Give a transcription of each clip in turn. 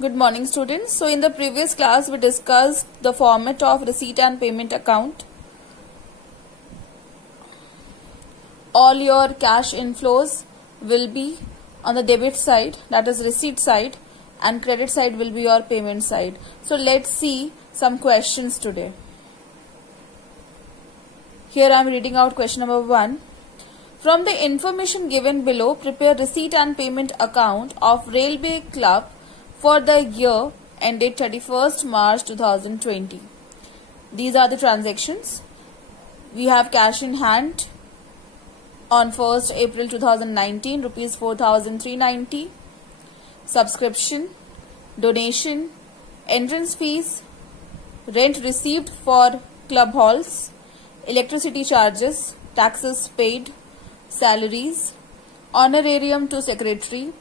Good morning, students. So in the previous class we discussed the format of receipt and payment account. All your cash inflows will be on the debit side, that is receipt side, and credit side will be your payment side. So let's see some questions today. Here I am reading out question number 1. From the information given below, prepare receipt and payment account of Railway Club for the year ended 31st March 2020. These are the transactions. We have cash in hand on 1st April 2019, rupees 4,390. Subscription, donation, entrance fees, rent received for club halls, electricity charges, taxes paid, salaries, honorarium to secretary,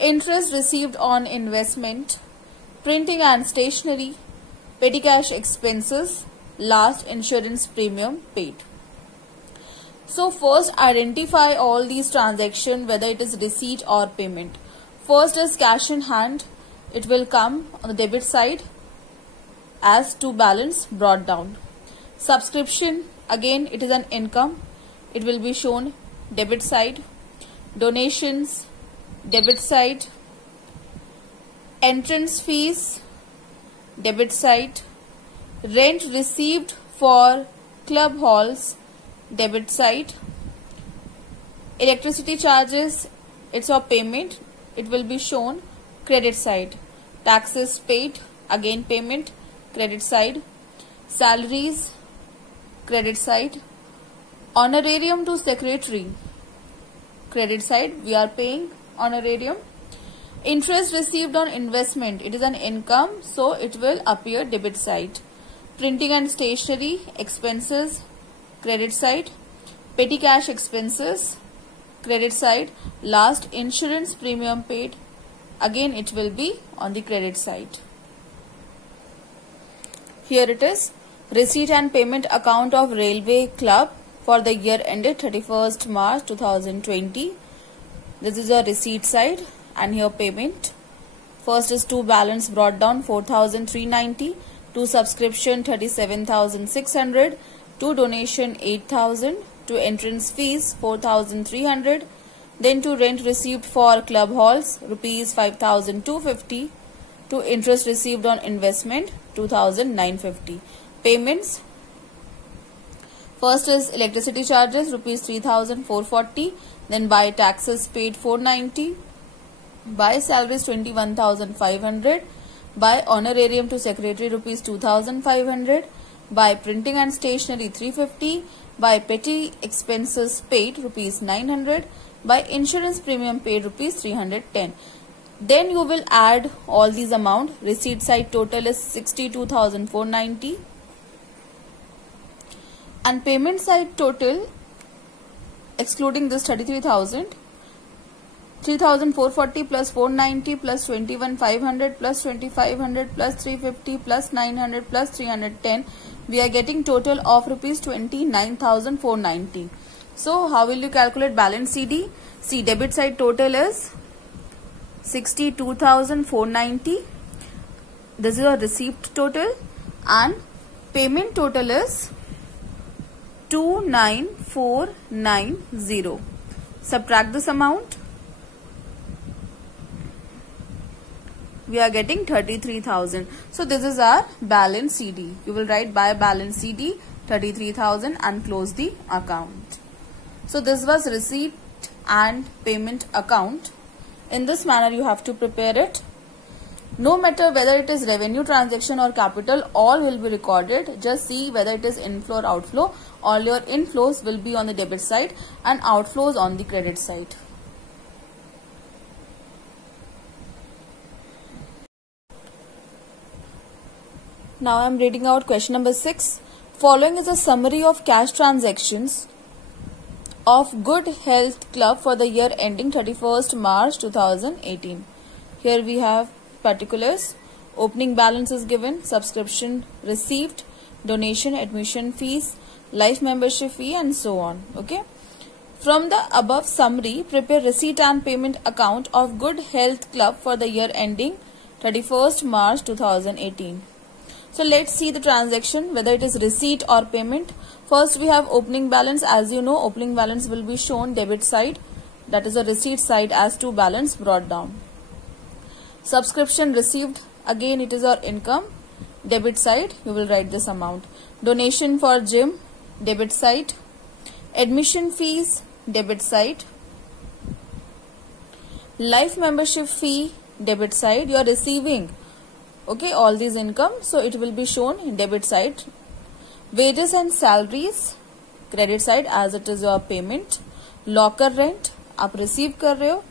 interest received on investment, printing and stationery, petty cash expenses, last insurance premium paid. So first identify all these transactions, whether it is receipt or payment. First is cash in hand. It will come on the debit side as to balance brought down. Subscription, again it is an income. It will be shown debit side. Donations, debit side. Entrance fees, debit side. Rent received for club halls, debit side. Electricity charges, it's a payment, it will be shown credit side. Taxes paid, again payment, credit side. Salaries, credit side. Honorarium to secretary, credit side, we are paying honorarium. Interest received on investment, it is an income, so it will appear debit side. Printing and stationery expenses, credit side. Petty cash expenses, credit side. Last insurance premium paid, again it will be on the credit side. Here it is, receipt and payment account of Railway Club for the year ended 31st March 2020. This is your receipt side and here payment. First is to balance brought down 4,390, to subscription 37,600, to donation 8,000, to entrance fees 4,300, then to rent received for club halls rupees 5,250, to interest received on investment 2,950. Payments, first is electricity charges rupees 3,440, then by taxes paid 490, by salaries 21,500, by honorarium to secretary rupees 2,500, by printing and stationery 350, by petty expenses paid rupees 900, by insurance premium paid rupees 310. Then you will add all these amount. Receipt side total is 62,490 and payment side total excluding this 33,000, 3,440 plus 490 plus 21,500 plus 2,500 plus 350 plus 900 plus 310, we are getting total of rupees 29,490. So how will you calculate balance CD? See, debit side total is 62,490. This is a receipt total and payment total is 29,490. Subtract this amount. We are getting 33,000. So this is our balance CD. You will write by balance CD 33,000 and close the account. So this was receipt and payment account. In this manner you have to prepare it. No matter whether it is revenue transaction or capital, all will be recorded. Just see whether it is inflow or outflow. All your inflows will be on the debit side and outflows on the credit side. Now I am reading out question number 6. Following is a summary of cash transactions of Good Health Club for the year ending 31st March 2018. Here we have particulars. Opening balance is given, subscription received, donation, admission fees, life membership fee and so on. Okay. From the above summary, prepare receipt and payment account of Good Health Club for the year ending 31st March 2018. So let's see the transaction, whether it is receipt or payment. First we have opening balance. As you know, opening balance will be shown debit side, that is the receipt side, as to balance brought down. Subscription received, again it is our income, debit side you will write this amount. Donation for gym, debit side. Admission fees, debit side. Life membership fee, debit side. You are receiving, okay, all these income, so it will be shown in debit side. Wages and salaries, credit side, as it is your payment. Locker rent, आप receive कर रहे हो.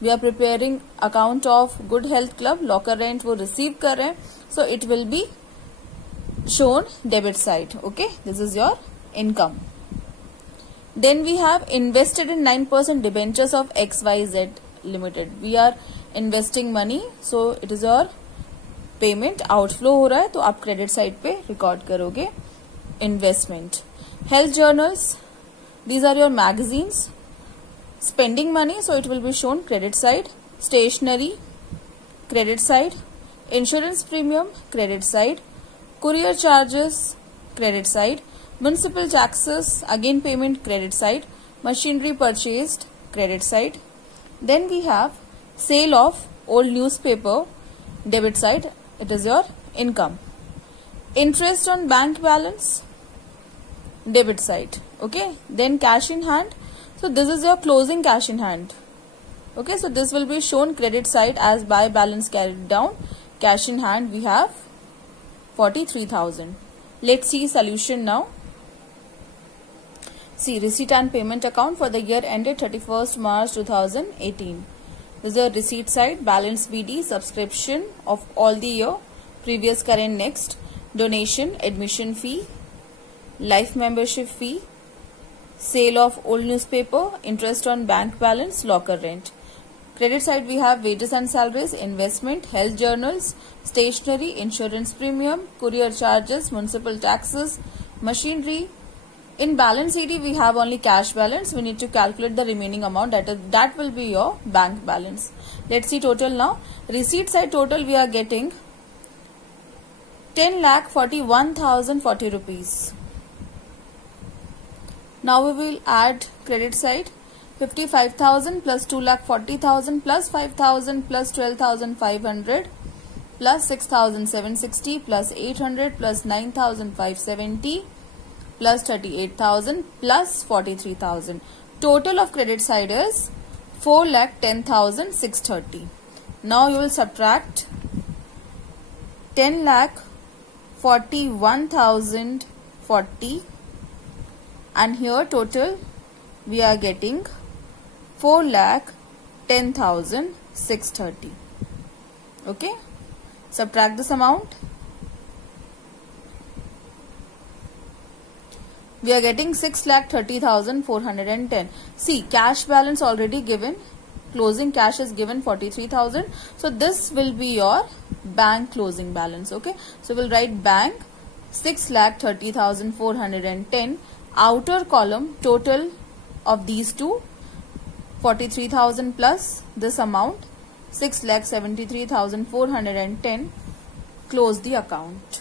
We are preparing account of Good Health Club, locker rent वो receive कर रहे हैं, so it will be shown debit side. Okay, this is your income. Then we have invested in 9% debentures of XYZ Limited. We are investing money, so it is your payment outflow हो रहा है, तो आप credit side पे record करोगे investment. Health journals, these are your magazines. Spending money, so it will be shown credit side. Stationery, credit side. Insurance premium, credit side. Courier charges, credit side. Municipal taxes, again payment, credit side. Machinery purchased, credit side. Then we have sale of old newspaper, debit side, it is your income. Interest on bank balance, debit side. Okay, then cash in hand, so this is your closing cash in hand. Okay, so this will be shown credit side as by balance carried down. Cash in hand we have 43,000. Let's see solution now. See, receipt and payment account for the year ended 31st March 2018. This is your receipt side, balance BD, subscription of all the year, previous, current, next. Donation, admission fee, life membership fee, sale of old newspaper, interest on bank balance, locker rent. Credit side we have wages and salaries, investment, health journals, stationery, insurance premium, courier charges, municipal taxes, machinery. In balance CD we have only cash balance. We need to calculate the remaining amount, that will be your bank balance. Let's see total now. Receipt side total we are getting 10,41,040 rupees. Now we will add credit side. 55,000 plus 2,40,000 plus 5,000 plus 12,500 plus 6,760 plus 800 plus 9,570 plus 38,000 plus 43,000. Total of credit side is 4,10,630. Now you will subtract 10,41,040 and here total we are getting 4,10,630. Okay, subtract this amount. We are getting 6,30,410. See, cash balance already given. Closing cash is given 43,000. So this will be your bank closing balance. Okay. So we'll write bank 6,30,410. Outer column total of these two, 43,000 plus this amount, 6,73,410. Close the account.